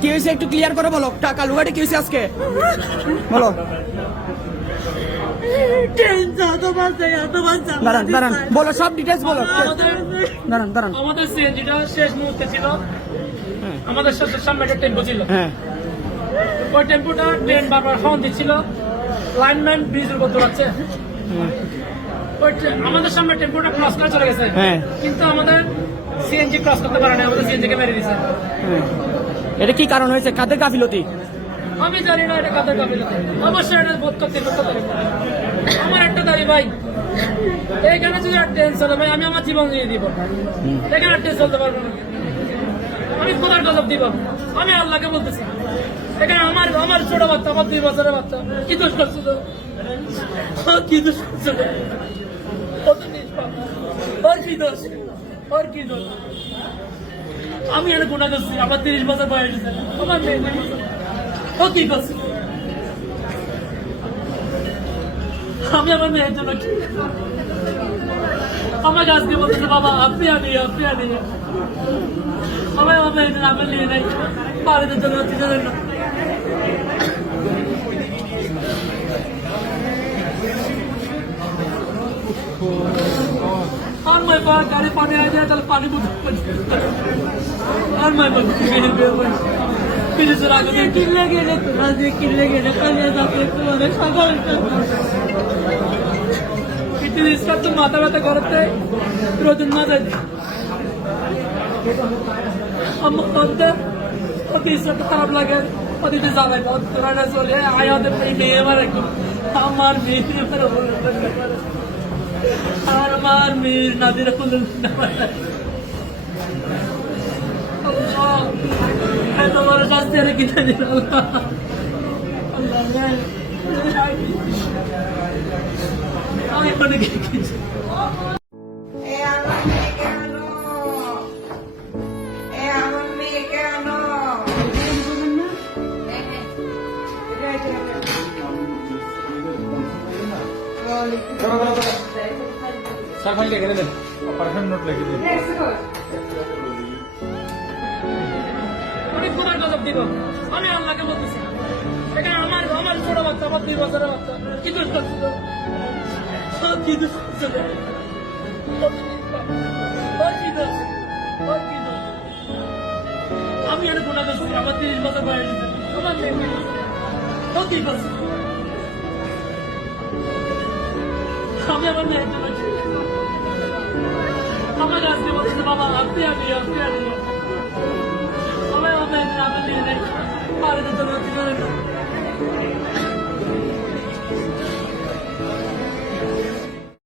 কি হয়েছে একটু ক্লিয়ার করে বলো, কালুঘাটে কি হয়েছে আজকে বলো। দাঁড়ান দাঁড়ান বলো, সব ডিটেলস বলো। দাঁড়ান দাঁড়ান। আমাদের সিএনজিটা শেষ মুহূর্তে ছিল, আমাদের সামনে একটা টেম্পো ছিল, হ্যাঁ ওই টেম্পোটা ট্রেন বারবার হর্ন দিচ্ছিল, লাইনম্যান ব্রিজের উপর দৌড়াচ্ছে। আমাদের সামনে টেম্পোটা ক্রস করে চলে গেছে, কিন্তু আমাদের সিএনজি ক্রস করতে পারে না, আমাদের সিএনজি কে মেরে দিয়েছে। এটা কি কারণ হয়েছে, কাদের গাফিলতি? আমি জানি না এটা কাদের গাফিলতি, অবশ্যই এটা বোধ করতে আমার একটা দাবি ভাই, এইখানে যদি আর ট্রেন চলে ভাই আমি আমার জীবন দিয়ে দিব, এখানে ট্রেন চলতে পারবো না, আমি খোদার গজব দিব, আমি আল্লাহকে বলতেছি। এখানে আমার ছোট বাচ্চা, আমার 2 বছরের বাচ্চা কি দোষ করছে, তো কি দোষ করছে, ওর কি দোষ, ওর কি দোষ? আমি এর গুণা করছি, আমার 30 বছর বয়স, আমার মেয়ে ও কি করছে? আমি আমার মেয়ের জন্য আমাকে আজকে বলতেছে বাবা আপনি আনিয়ে সবাই আমার মেয়ের নামে নিয়ে নেই বাড়িতে জন্য জন্য। আর मैं बाहर गाड़ी पानी आ जाए तो पानी और मैं फिर से आगे किले गेले कल तुम्हारे सकाल इसका तो माथा व्यथा करते रोज माता हम करते और तीसरा तो खराब लगे और इतने ज्यादा बहुत पुराना सोले आया तो नहीं हमारे हमार मेरे पर हमार मेरे नादिर को है तुम्हारे साथ तेरे कितने दिन अल्लाह आगे बढ़ गए सर फाइल लिखे दें, ऑपरेशन नोट लिखे दें। আমি খোদার গজব দিব, আমি আল্লাহকে বলতেছি। এখানে আমার ছোট বাচ্চা, আমার 2 বছরের বাচ্চা কি দোষ করছে, কি দোষ করছে, আমি এর গুণা করছি, আমার 30 বছর বয়স, আমার মেয়ে কি করছে? আমি আমার মেয়ের জন্য আমাকে আজকে বলতেছে বাবা আপনি আনিয়ে সবাই আমার মেয়ের নামে নিয়ে নেই বাড়িতে চলে যাচ্ছি।